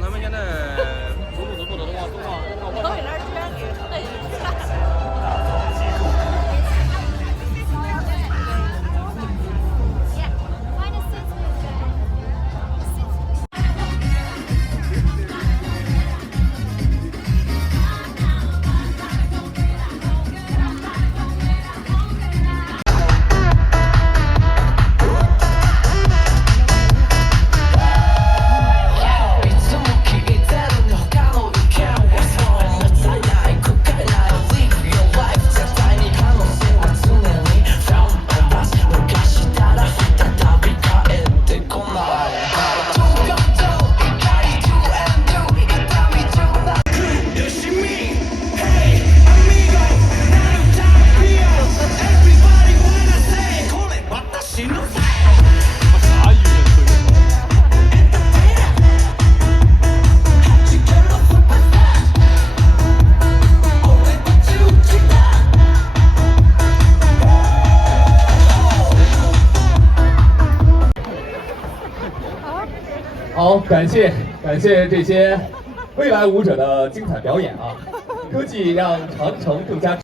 让他们现在走路都不得的话，都往都给那儿捐给对。好，感谢这些未来舞者的精彩表演啊！科技让长城更加。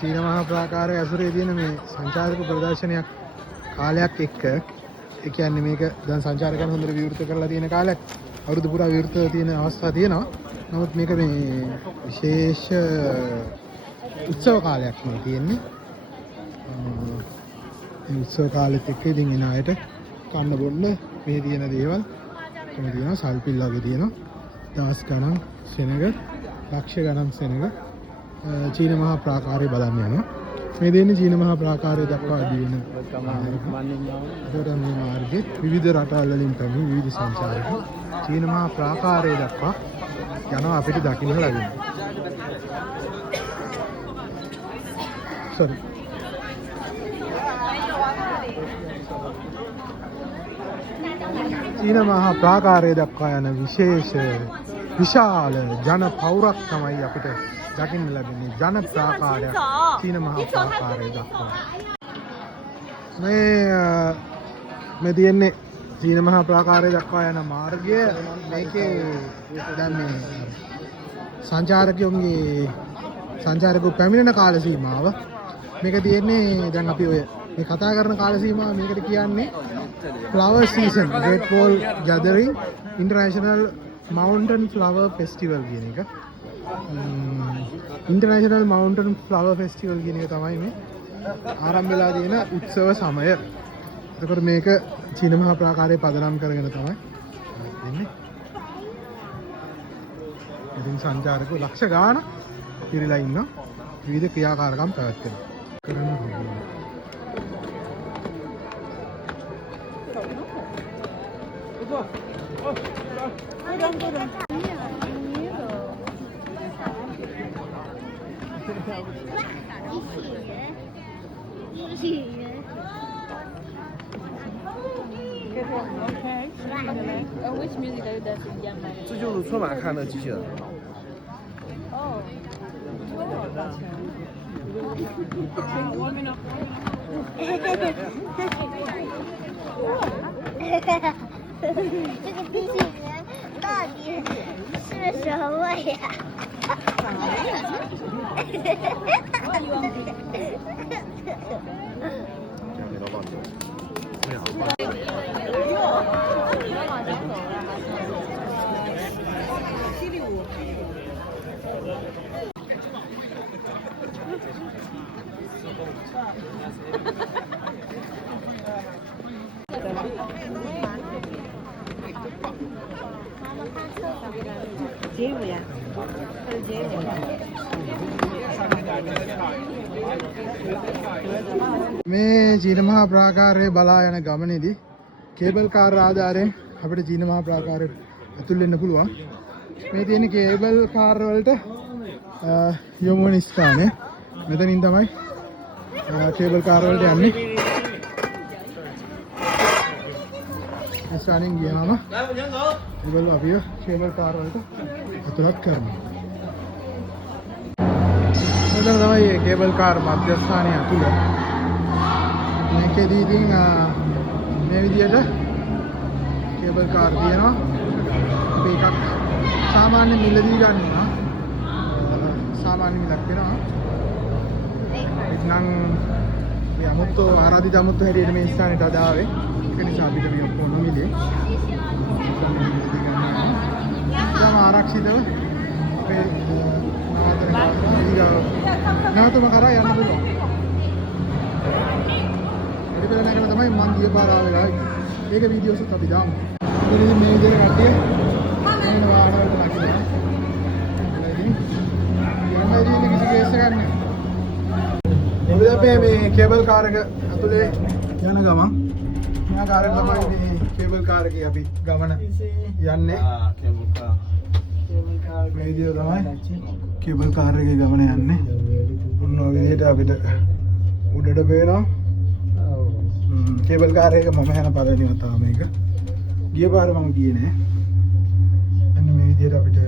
චීන මහා ප්‍රාකාරයේ ඇසුරේ තියෙන මේ සංචාරක ප්‍රදර්ශනයක් කාලයක් එක්ක ඒ කියන්නේ මේක දැන් සංචාරකයන් හොඳට විවෘත කරලා තියෙන කාලයක් අවුරුදු පුරා විවෘතව තියෙන අවස්ථා තියෙනවා. නමුත් මේක මේ විශේෂ උත්සව කාලයක් මේ තියෙන්නේ. මේ උත්සව කාලෙත් එක්ක ඉතින් එන අයට කන්න බොන්න මේ තියෙන දේවල් මේ තියෙනවා සල්පිල් වගේ තියෙනවා. දවස් ගණන් සෙනඟ ලක්ෂ ගණන් සෙනඟ චීන මහා ප්‍රාකාරය බලන්න යනවා. මේ දෙන්නේ චීන මහා ප්‍රාකාරය දක්වා දිවෙන මාර්ගයේ විවිධ රටවල් වලින් පැමිණි විවිධ සංචාරකයෝ චීන මහා ප්‍රාකාරය දක්වා යනවා අපිට දකින්න ලැබෙනවා. sorry. චීන මහා ප්‍රාකාරය දක්වා යන විශාල ජන පවුරක් තමයි අපිට දකින්න ලැබෙන්නේ. ජන ප්‍රාකාරයක් චීන මහා ප්‍රාකාරය දක්වා. මේ තියෙන්නේ චීන මහා ප්‍රාකාරය දක්වා යන මාර්ගය. මේකේ දැන් මේ සංචාරකයන්ගේ සංචාරකයෝ පැමිණෙන කාල සීමාව. මේක තියෙන්නේ දැන් අපි ඔය මේ කතා කරන කාල සීමාව මේකට කියන්නේ flower season Great Wall Gathering International Mountain Flower Festival කියන එක. International Mountain Flower Festival කියන එක තමයි මේ ආරම්භ වෙලා තියෙන උත්සව සමය. එතකොට මේක චීන මහා ප්‍රාකාරයේ පදනම් කරගෙන තමයි දෙන්නේ. ඉතින් සංචාරකයෝ ලක්ෂ ගාණක් පිරීලා ඉන්නවා. විවිධ ක්‍රියාකාරකම් පැවැත්වෙනවා. Which music are you dancing? 这就是春晚看的机器人。 Oh.这个机器人到底是什么呀？街舞呀，还有街舞。 මේ චීන මහා ප්‍රාකාරයේ බලා යන ගමනේදී කේබල් කාර් ආධාරයෙන් අපිට චීන මහා ප්‍රාකාරයට ඇතුල් වෙන්න පුළුවන්. මේ තියෙන කේබල් කාර් වලට යොමු වෙන ස්ථානය. මෙතනින් තමයි කේබල් කාර් වලට යන්නේ. ස්ථානෙන් ගියාම ඒගොල්ලෝ අපිව කේබල් කාර් වලට ඇතුළත් කරනවා. මෙතන තමයි මේ කේබල් කාර් මධ්‍යස්ථානය ඇතුළ. මේකෙදී ඉතින් මේ විදිහට කේබල් කාර් තියෙනවා. අපි එකක් සාමාන්‍ය මිලදී ගන්නවා. සාමාන්‍ය මිලක් වෙනවා. ඉතින් මේ අමුත්තෝ ආරාධිත අමුත්තෝ හැටියට මේ ස්ථානෙට අදාවේ. ඒක නිසා අපිට මේ ඔක්කොම මිලේ. ඉතින් ආරක්ෂිතව අපේ නවතම කරා යන්න පුළුවන්. ඒක පෙර නැගලා තමයි මම ගිය පාර ආවෙලා. ඒක වීඩියෝස් උත් අපි දාමු. ඉතින් මේ විදිහට කට්ටිය මේන වාහන වලට නැගිලා. ඉතින් යමයි කිසි කේස් එකක් නැහැ. මොකද අපි මේ කේබල් කාර් එක ඇතුලේ යන ගමන් මෙයා කාර් එක තමයි මේ කේබල් කාර් එකේ අපි ගමන යන්නේ. මේ විදිහට තමයි කේබල් කාර් එකේ ගමන යන්නේ. ඔන්න ඔය විදිහට අපිට උඩට පේනවා. කේබල් කාර් එක මම යන පළවෙනි වතාව මේක. ගිය පාර මම ගියේ නෑ. අන්න මේ විදිහට අපිට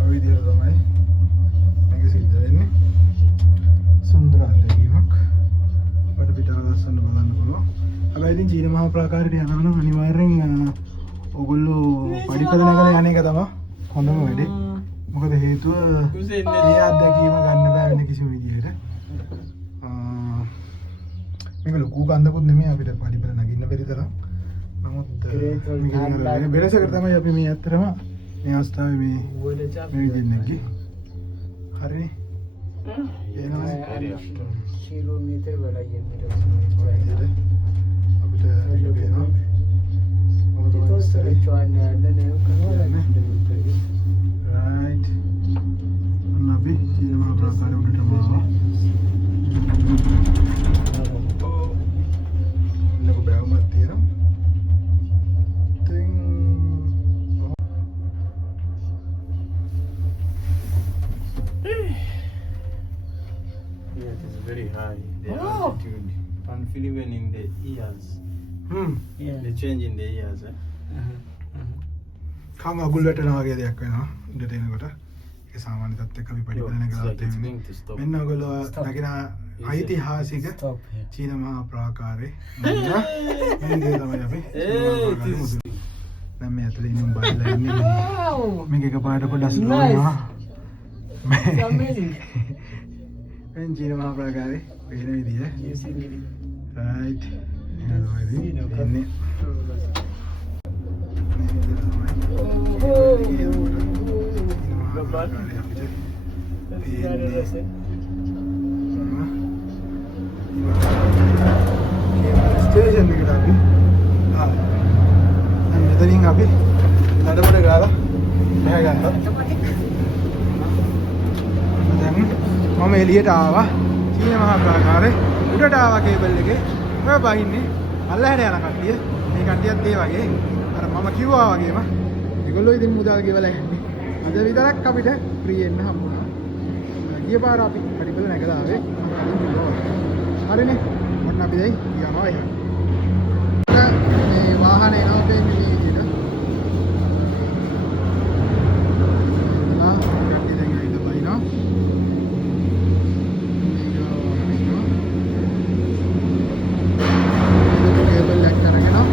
ඔය විදිහට තමයි මේක සිද්ධ වෙන්නේ. සුන්දර අත්දැකීමක්. වඩ පිටාව දස්සන්න බලන්න පුළුවන්. හැබැයි ඉතින් චීන මහා ප්‍රාකාරයට යනවා නම් අනිවාර්යෙන් ඔයගොල්ලෝ පරිපල නගර යන එක තමයි හොඳම වැඩේ. මොකද හේතුව මේ අත්දැකීම ගන්න බෑ වෙන කිසිම විදිහකට. මේක ලොකු ගන්ධකුත් නෙමෙයි අපිට පරිපල නගින්න බැරි තරම්. නමුත් මේක වෙනසකට තමයි අපි මේ ඇත්තටම මේ අවස්ථාවේ මේ විදිහෙන් නැග්ගේ. හරිනේ. එනවා කිලෝමීටර් වල යන්නේ අපිට වෙනවා. Right. Nabi, ini mah berapa kali udah mau? Ini aku bawa mati ya. Ting. Yes, it's very high. The altitude. And feel even in the ears. The change in the ears. කංග අගුල් වැටෙනවා වගේ දෙයක් වෙනවා උඩට එනකොට. ඒක සාමාන්‍ය තත්ත්වයක අපි පරිපලන කරලා තියෙන්නේ. මෙන්න ඔයගොල්ලෝ දකින ඓතිහාසික චීන මහා ප්‍රාකාරේ. මේ තමයි අපි දැන් මේ ඇතුලේ ඉන්න බයිලා ඉන්නේ මේක එකපාරට පොඩ්ඩක් ස්ලෝනවා මේ චීන මහා ප්‍රාකාරේ වෙන විදිය රයිට් එන්නේ ස්ටේෂන් එකට අපි මෙතනින් අපි නඩබඩ ගාලා මෙහා ගත්තා. දැන් මම එළියට ආවා. චීන මහා ප්‍රාකාරේ උඩට ආවා කේබල් එකේ. ඔය බහින්නේ අල්ලහැර යන කට්ටිය. මේ කට්ටියත් ඒ වගේ. අර මම කිව්වා වගේම ඒගොල්ලෝ ඉතින් මුදල් ගෙවලා යන්නේ. අද විතරක් අපිට ෆ්‍රී එන්න හම්බුණා. ගිය පාර අපි කඩිපල නැගලා ආවේ. හරිනේ. මොන්න අපි දැන් යනවා එහෙනම්. මේ වාහනේ එනවා දෙන්නේ මේ විදිහට. කට්ටිය දැන් ඇවිල්ලා බයිනවා. කේබල් එක කරගෙන එනවා.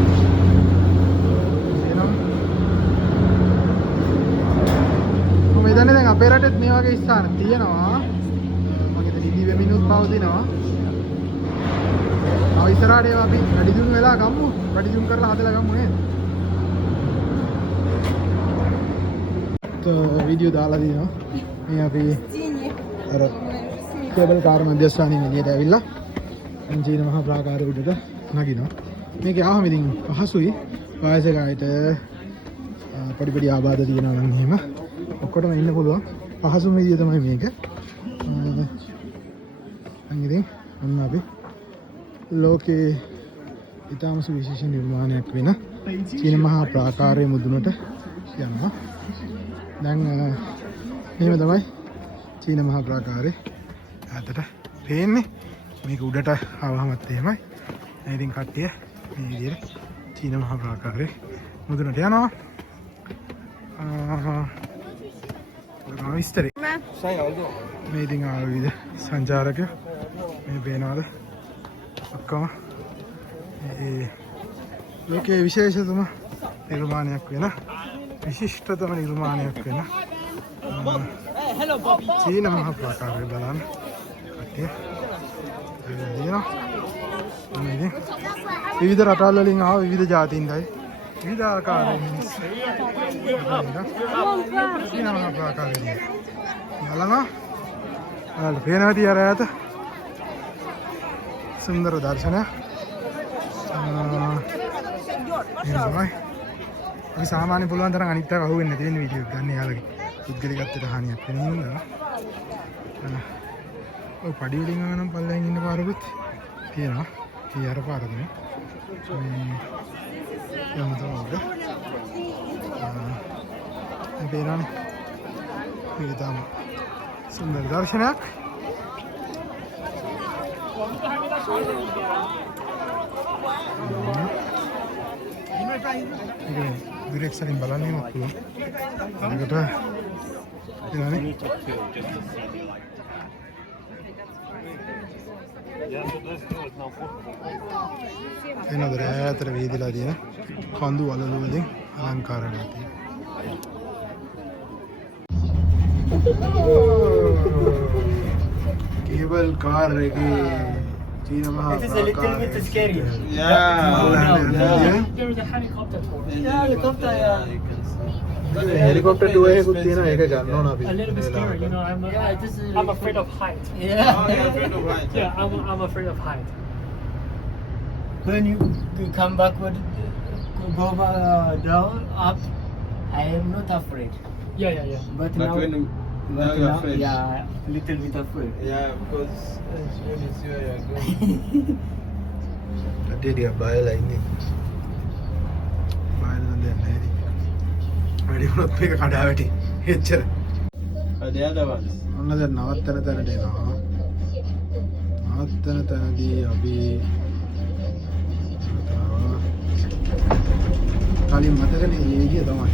මම හිතන්නේ දැන් අපේ රටෙත් මේ වගේ ස්ථාන තියෙනවා. මම හිතන්නේ ඉදි වෙමිනුත් පවතිනවා. ආ ඉස්සරහට ඒවා අපි වැඩි දියුණු වෙලා ගමු. වැඩි දියුණු කරලා හදලා ගමු නේද? වීඩියෝ දාලා දිනවා. මේ අපි අර කේබල් කාර් මැදස්ථානයේ එළියට ඇවිල්ලා චීන මහා ප්‍රාකාරය උඩට නගිනවා. මේක ආවම ඉතින් පහසුයි. වයසක අයට පොඩි පොඩි ආබාධ තියෙනවා නම් එහෙම ඔක්කොටම ඉන්න පුළුවන්. පහසුම විදිය තමයි මේක. අනිත් ඔන්න අපි ලෝකේ ඊටම සුවිශේෂ නිර්මාණයක් වෙන චීන මහා ප්‍රාකාරයේ මුදුනට යනවා. දැන් මෙහෙම තමයි චීන මහා ප්‍රාකාරේ ඈතට පේන්නේ. මේක උඩට ආවමත් එහෙමයි. ඉතින් කට්ටිය මේ විදිහට චීන මහා ප්‍රාකාරේ මුදුනට යනවා. විස්තරේ මේ ඉතින් ආවිද සංචාරකයෝ මේ පේනවාද ඔක්කොම ඒ ලෝකයේ විශේෂතම නිර්මාණයක් වෙන විශිෂ්ටතම නිර්මාණයක් වෙන චීන මහා ප්‍රාකාරය බලන්න කට්ටිය විවිධ රටවල් වලින් ආව විවිධ ජාතීන්ටයි විවිධ ආකාරයෙන් චීන මහා ප්‍රාකාරය බලනවා. ඔයාලට පේනවා තිය අර ඈත සුන්දර දර්ශනයක්. එහෙමයි. අපි සාමාන්‍ය පුළුවන් තරම් අනිත් අය අහුවෙන්නේ නැති වෙන වීඩියෝ ගන්න යාළුවගේ පුද්ගලිකත්වයට හානියක් වෙන හින්දා. ඔය පඩි වලින් ආවනම් පල්ලෙන් ඉන්න පාරකුත් තියෙනවා. ඒ අර පාර තමයි. මේ යමු තමයි. පේනවනේ. මේක තමයි සුන්දර දර්ශනයක්. ඩිරෙක්ෂනින් බලන්නේ මොකක්ද? ඒකට එනනේ. එනද රැතර වේදිලා තියෙන කඳු වලලු වලින් අලංකාර කරලා තියෙනවා. කේබල් කාර් එකේ චීන මහා It is a little bit scary. Yeah. There is a helicopter. Yeah, helicopter. Yeah. Helicopter tour එකකුත් තියෙනවා ඒක ගන්න ඕන අපි. A little bit scary, you know. I'm afraid of height. Yeah. Oh, you're afraid of height. Yeah, I'm afraid of height. When you come backward, go down, up, I am not afraid. Yeah. But But now, when now you're afraid. yeah, a little bit afraid. Yeah, because when you see where you're going. ටික බයලා ඉන්නේ. බයලා දැන් නැහැ. වැඩි වුණොත් මේක කඩා වැටි. එච්චර. The other ones. ඔන්න දැන් නවත්තන තැනට එනවා. නවත්තන තැනදී අපි කලින් මතකනේ මේ විදිය තමයි.